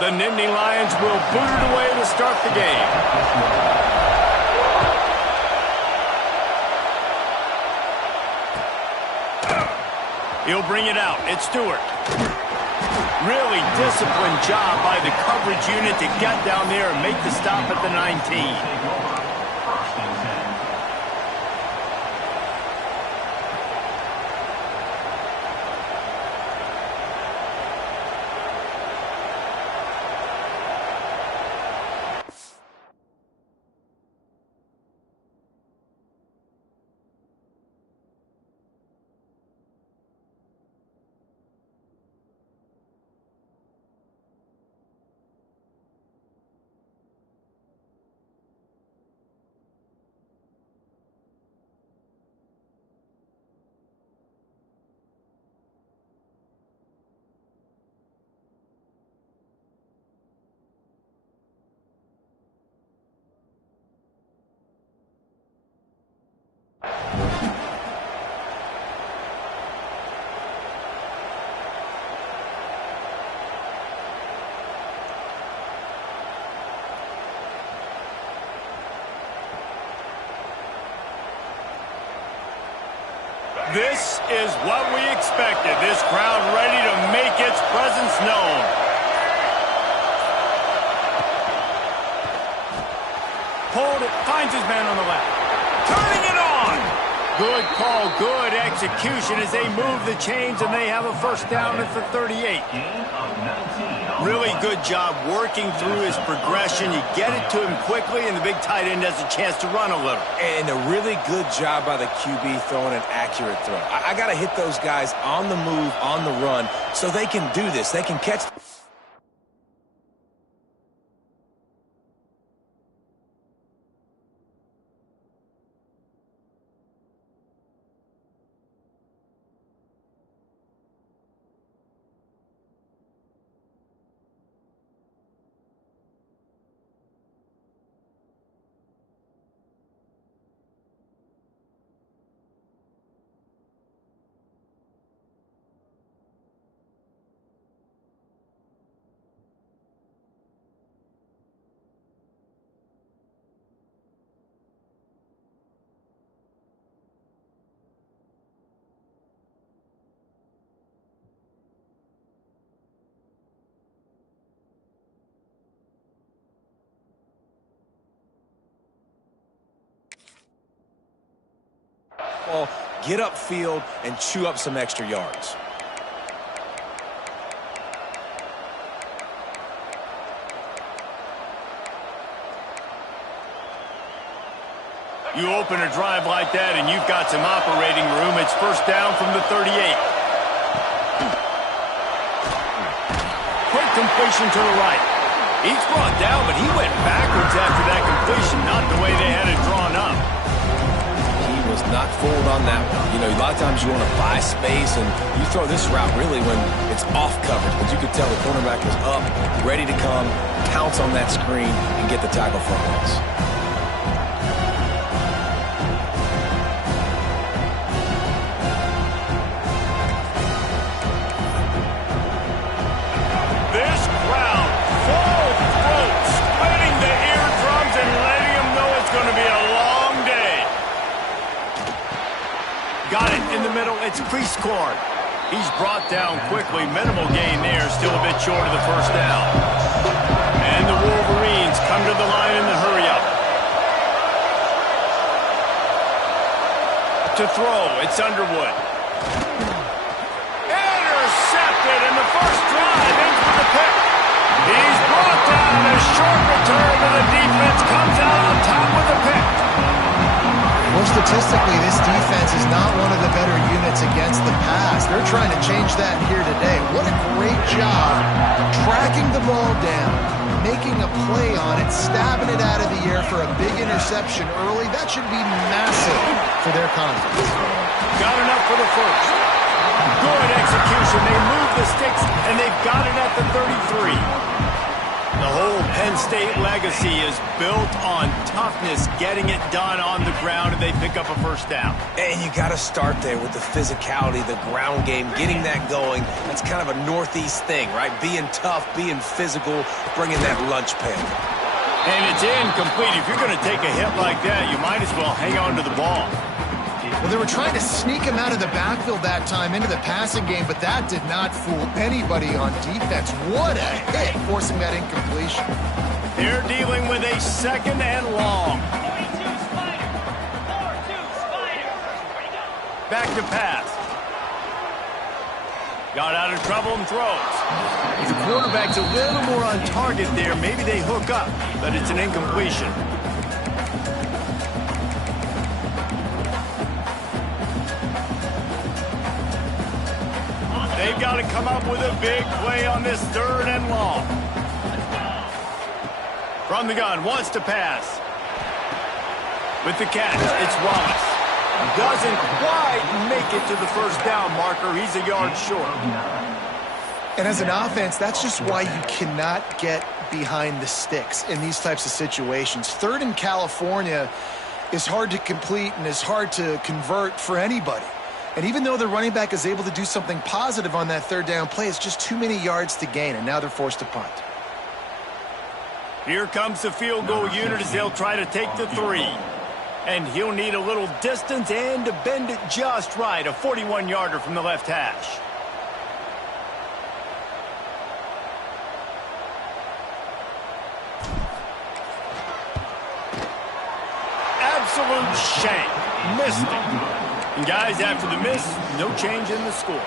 The Nittany Lions will boot it away to start the game. He'll bring it out. It's Stewart. Really disciplined job by the coverage unit to get down there and make the stop at the 19. This is what we expected. This crowd ready to make its presence known. Hold it, finds his man on the left. Turning it on! Good call, good execution as they move the chains and they have a first down at the 38. Really good job working through his progression. You get it to him quickly and the big tight end has a chance to run a little. And a really good job by the QB throwing an accurate throw. I got to hit those guys on the move, on the run, so they can do this. They can catch... Get upfield and chew up some extra yards. You open a drive like that and you've got some operating room. It's first down from the 38. Quick completion to the right. He's brought down, but he went backwards after that completion, not the way they had it drawn up. Was not fooled on that one. You know, a lot of times you want to buy space, and you throw this route really when it's off coverage, but you could tell the cornerback was up, ready to come, pounce on that screen, and get the tackle for a loss. This crowd, full throat, splitting the eardrums and letting them know it's going to be a long day. Got it in the middle. It's Priestcorn. He's brought down quickly. Minimal gain there. Still a bit short of the first down. And the Wolverines come to the line in the hurry-up. To throw, it's Underwood. Intercepted in the first drive. In for the pick. He's brought down. A short return, and the defense comes out on top with the pick. Well, statistically, this defense is not one of the better units against the pass. They're trying to change that here today. What a great job tracking the ball down, making a play on it, stabbing it out of the air for a big interception early. That should be massive for their confidence. Got enough for the first. Good execution. They move the sticks, and they've got it at the 33. The whole Penn State legacy is built on toughness, getting it done on the ground, and they pick up a first down. And you got to start there with the physicality, the ground game, getting that going. That's kind of a Northeast thing, right? Being tough, being physical, bringing that lunch pail. And it's incomplete. If you're going to take a hit like that, you might as well hang on to the ball. Well, they were trying to sneak him out of the backfield that time into the passing game, but that did not fool anybody on defense. What a hit, forcing that incompletion. They're dealing with a second and long. 42 Spider. 4-2 Spider. Back to pass. Got out of trouble and throws. If the quarterback's a little more on target there, maybe they hook up, but it's an incompletion. They've got to come up with a big play on this third and long. From the gun, wants to pass. With the catch, it's Wallace. Doesn't quite make it to the first down marker. He's a yard short. And as an offense, that's just why you cannot get behind the sticks in these types of situations. Third in California is hard to complete and is hard to convert for anybody. And even though the running back is able to do something positive on that third down play, it's just too many yards to gain, and now they're forced to punt. Here comes the field goal unit as they'll try to take the 3. And he'll need a little distance and to bend it just right. A 41-yarder from the left hash. Absolute shank. Missed it. And guys, after the miss, no change in the score.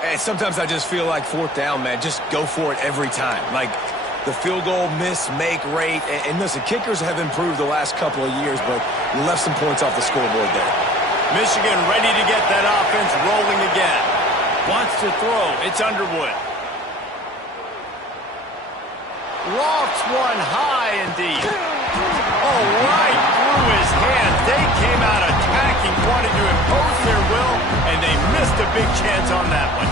Hey, sometimes I just feel like fourth down, man. Just go for it every time. Like the field goal miss, make rate. And listen, kickers have improved the last couple of years, but you left some points off the scoreboard there. Michigan ready to get that offense rolling again. Wants to throw. It's Underwood. Lofts one high indeed. Oh, right through his hands. They came out attacking, wanted to impose their will, and they missed a big chance on that one.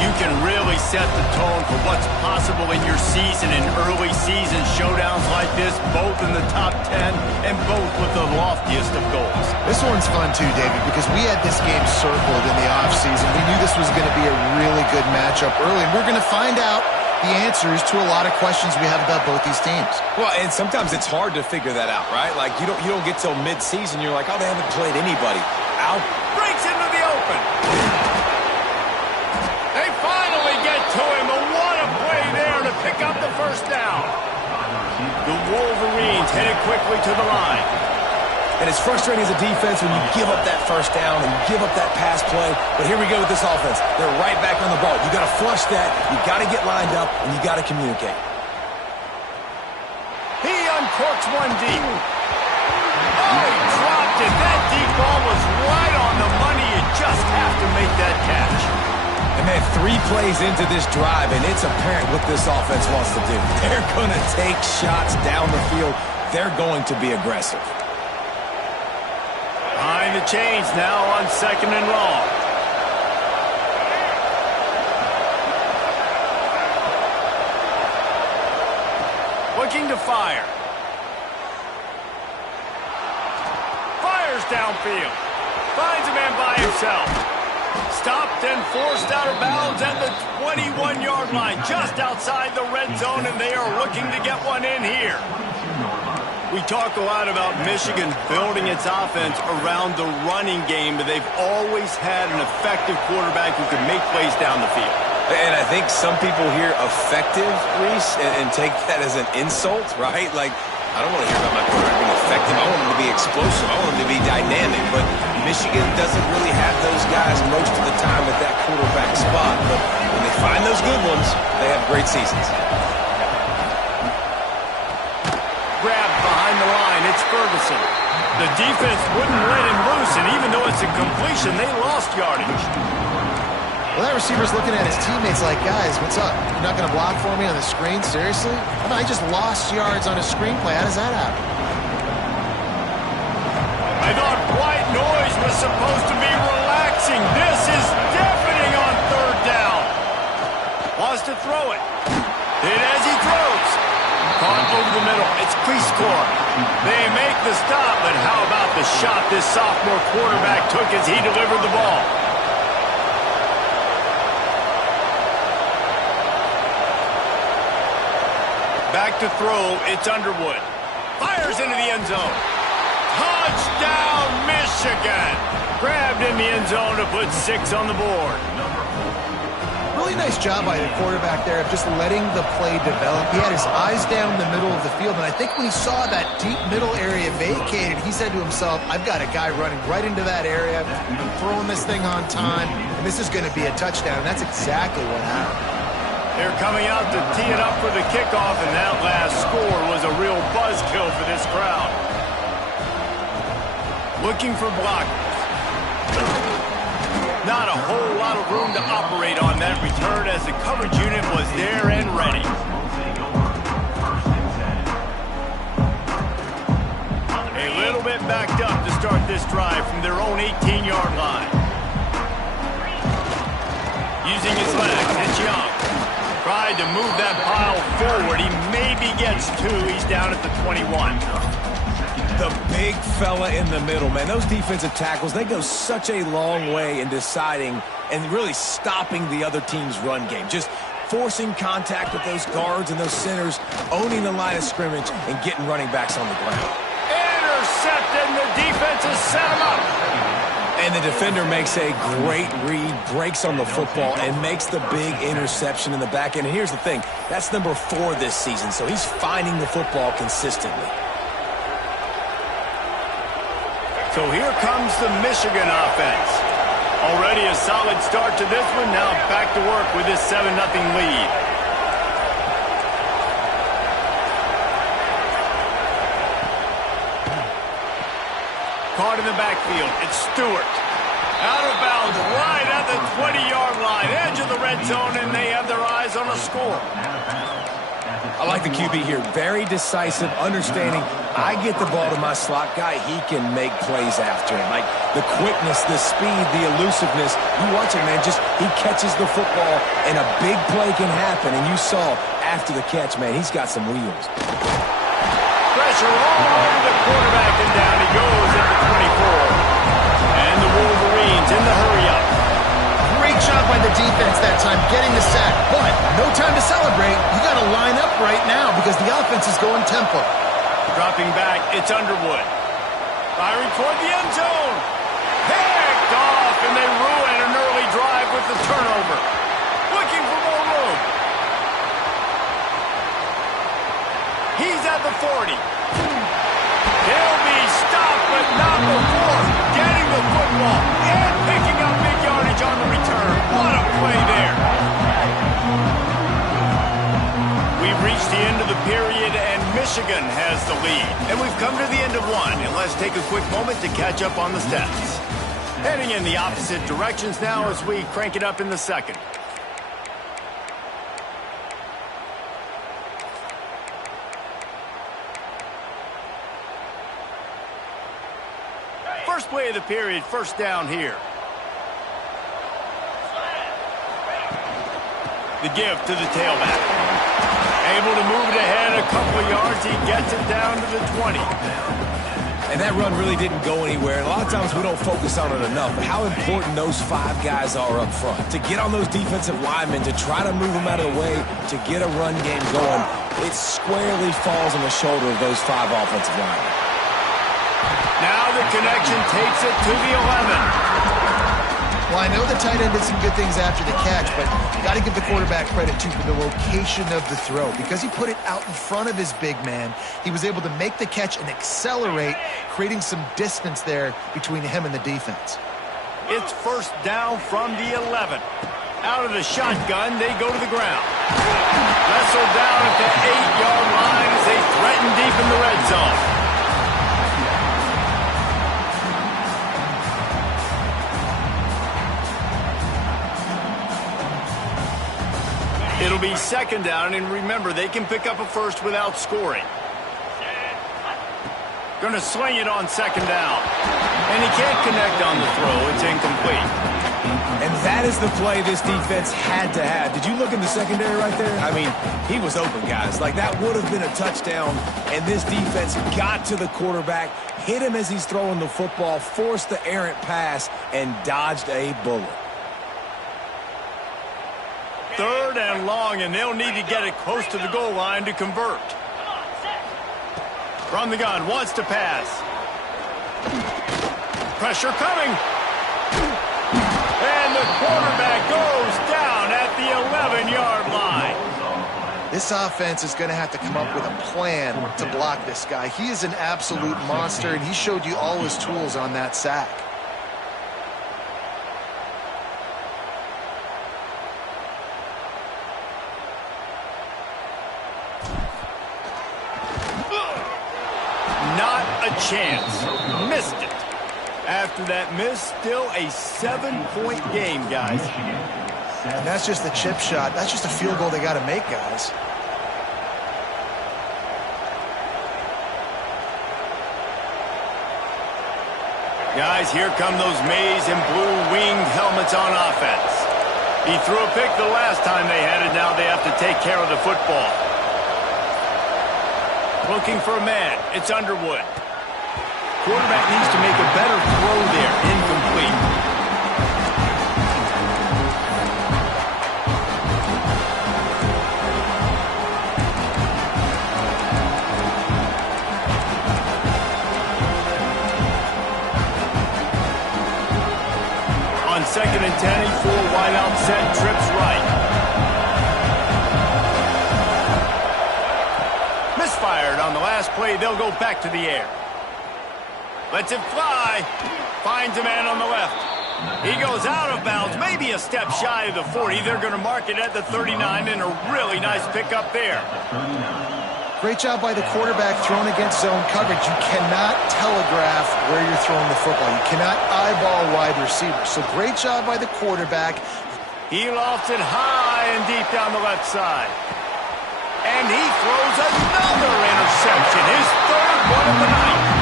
You can really set the tone for what's possible in your season in early season showdowns like this, both in the top 10 and both with the loftiest of goals. This one's fun too, David, because we had this game circled in the offseason. We knew this was going to be a really good matchup early, and we're going to find out the answers to a lot of questions we have about both these teams. Well, and sometimes it's hard to figure that out, right? Like you don't get till mid-season, you're like, oh, they haven't played anybody. Out. Breaks into the open. They finally get to him, and what a play there to pick up the first down. The Wolverines headed quickly to the line. And it's frustrating as a defense when you give up that first down and you give up that pass play. But here we go with this offense. They're right back on the ball. You got to flush that. You got to get lined up, and you got to communicate. He uncorks one deep. Oh, he dropped it. That deep ball was right on the money. You just have to make that catch. And man, 3 plays into this drive, and it's apparent what this offense wants to do. They're going to take shots down the field. They're going to be aggressive. Behind the chains now on second and long. Looking to fire. Fires downfield. Finds a man by himself. Stopped and forced out of bounds at the 21-yard line, just outside the red zone, and they are looking to get one in here. We talk a lot about Michigan building its offense around the running game, but they've always had an effective quarterback who can make plays down the field. And I think some people hear effective, Reese, and take that as an insult, right? Like, I don't want to hear about my quarterback being effective. I want him to be explosive. I want him to be dynamic. But Michigan doesn't really have those guys most of the time at that quarterback spot. But when they find those good ones, they have great seasons. Grabbed behind the line, it's Ferguson. The defense wouldn't let him loose, and even though it's a completion, they lost yardage. Well, that receiver's looking at his teammates like, guys, what's up? You're not going to block for me on the screen? Seriously? I just lost yards on a screenplay. How does that happen? I thought white noise was supposed to be relaxing. This is deafening on third down. Wants to throw it. Hit as he throws. They make the stop, but how about the shot this sophomore quarterback took as he delivered the ball? Back to throw, it's Underwood. Fires into the end zone. Touchdown, Michigan! Grabbed in the end zone to put 6 on the board. Really nice job by the quarterback there of just letting the play develop. He had his eyes down the middle of the field, and I think when he saw that deep middle area vacated, he said to himself, I've got a guy running right into that area. I'm throwing this thing on time, and this is going to be a touchdown, and that's exactly what happened. They're coming out to tee it up for the kickoff, and that last score was a real buzzkill for this crowd. Looking for blockers. Not a whole lot of room to operate on that return as the coverage unit was there and ready. A little bit backed up to start this drive from their own 18-yard line. Using his legs, it's Young. Tried to move that pile forward. He maybe gets 2. He's down at the 21. The big fella in the middle, man. Those defensive tackles, they go such a long way in deciding and really stopping the other team's run game. Just forcing contact with those guards and those centers, owning the line of scrimmage, and getting running backs on the ground. Intercepted, and the defense has set him up. And the defender makes a great read, breaks on the football, and makes the big interception in the back end. And here's the thing, that's number 4 this season, so he's finding the football consistently. So here comes the Michigan offense. Already a solid start to this one. Now back to work with this 7-0 lead. Caught in the backfield. It's Stewart. Out of bounds right at the 20-yard line. Edge of the red zone, and they have their eyes on a score. I like the QB here. Very decisive, understanding. I get the ball to my slot guy, he can make plays after him. Like the quickness, the speed, the elusiveness. You watch it, man. Just he catches the football, and a big play can happen. And you saw after the catch, man, he's got some wheels. Pressure all over the quarterback, and down he goes at the 24. And the Wolverines in the hurry-up. Great job by the defense that time, getting the sack. But no time to celebrate. You got to line up right now because the offense is going tempo. Dropping back, it's Underwood. Firing toward the end zone. Picked off, and they ruin an early drive with the turnover. Looking for more room. He's at the 40. He'll be stopped, but not before getting the football and picking up big yardage on the return. What a play there. We've reached the end of the period, and Michigan has the lead. And we've come to the end of one, and let's take a quick moment to catch up on the stats. Heading in the opposite directions now as we crank it up in the second. First play of the period, first down here. The give to the tailback. Able to move it ahead a couple of yards. He gets it down to the 20. And that run really didn't go anywhere. And a lot of times we don't focus on it enough. But how important those 5 guys are up front. To get on those defensive linemen, to try to move them out of the way, to get a run game going, it squarely falls on the shoulder of those 5 offensive linemen. Now the connection takes it to the 11. Well, I know the tight end did some good things after the catch, but you got to give the quarterback credit, too, for the location of the throw. Because he put it out in front of his big man, he was able to make the catch and accelerate, creating some distance there between him and the defense. It's first down from the 11. Out of the shotgun, they go to the ground. Wrestled down at the 8-yard line as they threaten deep in the red zone. It'll be second down, and remember, they can pick up a first without scoring. Going to sling it on second down. And he can't connect on the throw. It's incomplete. And that That is the play this defense had to have. Did you look in the secondary right there? I mean, he was open, guys. Like, that would have been a touchdown, and this defense got to the quarterback, hit him as he's throwing the football, forced the errant pass, and dodged a bullet. 3rd and long, and they'll need to get it close to the goal line to convert. From the gun, wants to pass. Pressure coming. And the quarterback goes down at the 11-yard line. This offense is going to have to come up with a plan to block this guy. He is an absolute monster, and he showed you all his tools on that sack. Not a chance. Missed it. After that miss, still a 7-point game, guys. And that's just the chip shot. That's just a field goal they got to make, guys. Guys, here come those maize and blue winged helmets on offense. He threw a pick the last time they had it. Now they have to take care of the football. Looking for a man. It's Underwood. Quarterback needs to make a better throw there. Incomplete. On 2nd and 10, a full wide out set, trips right. Misfired on the last play. They'll go back to the air. Lets it fly. Finds a man on the left. He goes out of bounds, maybe a step shy of the 40. They're going to mark it at the 39, and a really nice pickup there. Great job by the quarterback thrown against zone coverage. You cannot telegraph where you're throwing the football. You cannot eyeball wide receivers. So great job by the quarterback. He lofts it high and deep down the left side. And he throws another interception, his 3rd one of the night.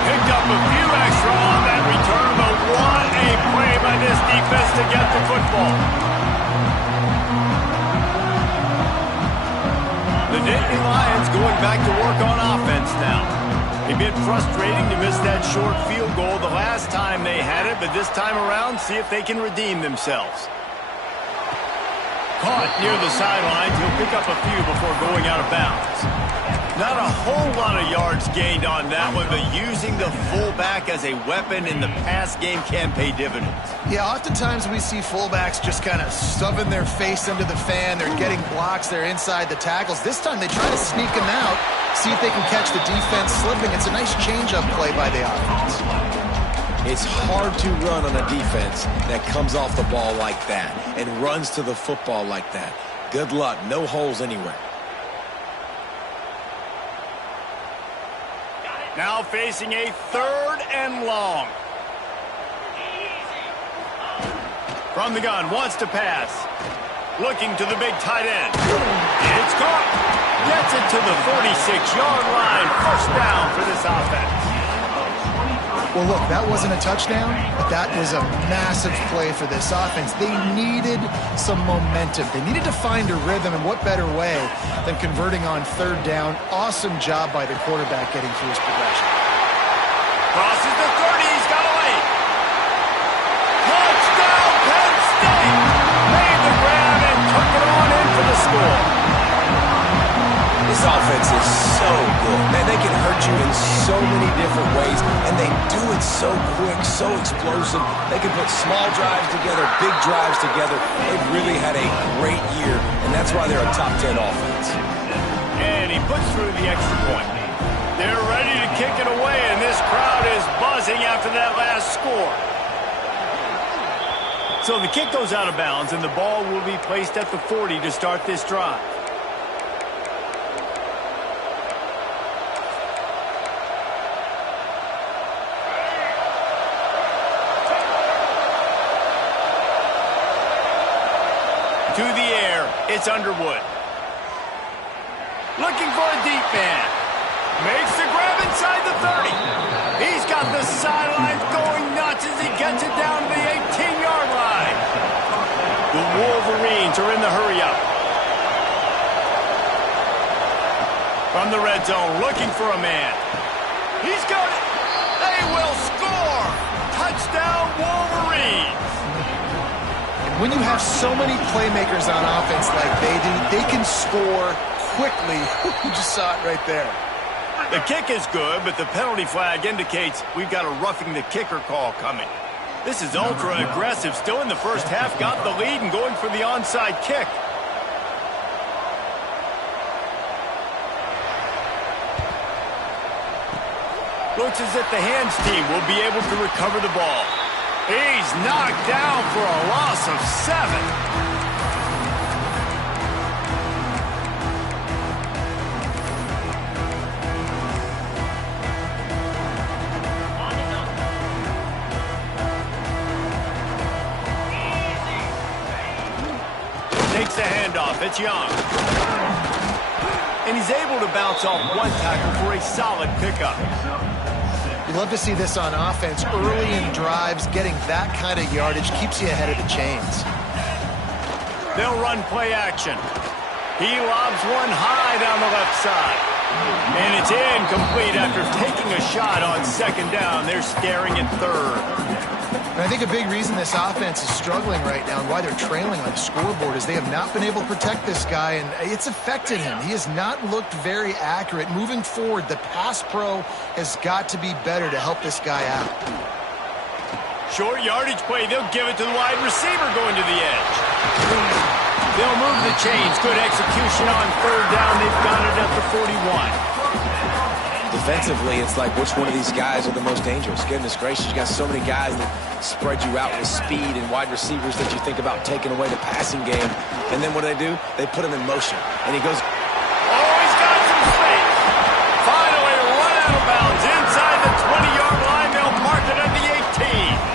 Picked up a few extra on that return, but what a play by this defense to get the football. The Nittany Lions going back to work on offense now. A bit frustrating to miss that short field goal the last time they had it, but this time around, see if they can redeem themselves. Caught near the sidelines. He'll pick up a few before going out of bounds. Not a whole lot of yards gained on that one, but using the fullback as a weapon in the pass game can pay dividends. Yeah, oftentimes we see fullbacks just kind of stuffing their face into the fan. They're getting blocks. They're inside the tackles. This time they try to sneak them out, see if they can catch the defense slipping. It's a nice change-up play by the offense. It's hard to run on a defense that comes off the ball like that and runs to the football like that. Good luck. No holes anywhere. Now facing a 3rd and long. From the gun, wants to pass. Looking to the big tight end. It's caught. Gets it to the 46-yard line. 1st down for this offense. Well, look, that wasn't a touchdown, but that was a massive play for this offense. They needed some momentum. They needed to find a rhythm, and what better way than converting on 3rd down. Awesome job by the quarterback getting through his progression. Crosses the 30. He's got away. Touchdown, Penn State. Made the grab and took it on in for the score. This offense is so good. Man, they can hurt you in so many different ways, and they do it so quick, so explosive. They can put small drives together, big drives together. They've really had a great year, and that's why they're a top 10 offense. And he puts through the extra point. They're ready to kick it away, and this crowd is buzzing after that last score. So the kick goes out of bounds, and the ball will be placed at the 40 to start this drive. To the air, it's Underwood. Looking for a deep man. Makes the grab inside the 30. He's got the sidelines going nuts as he gets it down to the 18-yard line. Wolverines are in the hurry-up. From the red zone, looking for a man. He's got it. They will score. Touchdown, Wolverines. And when you have so many playmakers on offense like they do, they can score quickly. You just saw it right there. The kick is good, but the penalty flag indicates we've got a roughing the kicker call coming. This is ultra-aggressive. Still in the first half, got the lead and going for the onside kick. Looks as if the hands team will be able to recover the ball. He's knocked down for a loss of 7. Takes the handoff. It's Young. And he's able to bounce off one tackle for a solid pickup. You love to see this on offense. Early in drives, getting that kind of yardage keeps you ahead of the chains. They'll run play action. He lobs one high down the left side. And it's incomplete after taking a shot on second down. They're staring at third. And I think a big reason this offense is struggling right now and why they're trailing on the scoreboard is they have not been able to protect this guy, and it's affected him. He has not looked very accurate. Moving forward, the pass pro has got to be better to help this guy out. Short yardage play. They'll give it to the wide receiver going to the edge. They'll move the chains. Good execution on third down. They've got it at the 41. Defensively, it's like which one of these guys are the most dangerous? Goodness gracious, you got so many guys that spread you out with speed and wide receivers that you think about taking away the passing game. And then what do? They put him in motion. And he goes... Oh, he's got some space. Finally run out of bounds. Inside the 20-yard line, they'll mark it at the 18.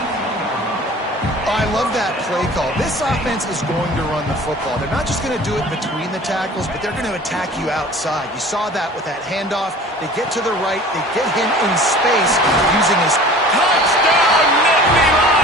I love that play call. This offense is going to run the football. They're not just going to do it between the tackles, but they're going to attack you outside. You saw that with that handoff. They get to the right. They get him in space using his... Touchdown, Nittany Lions!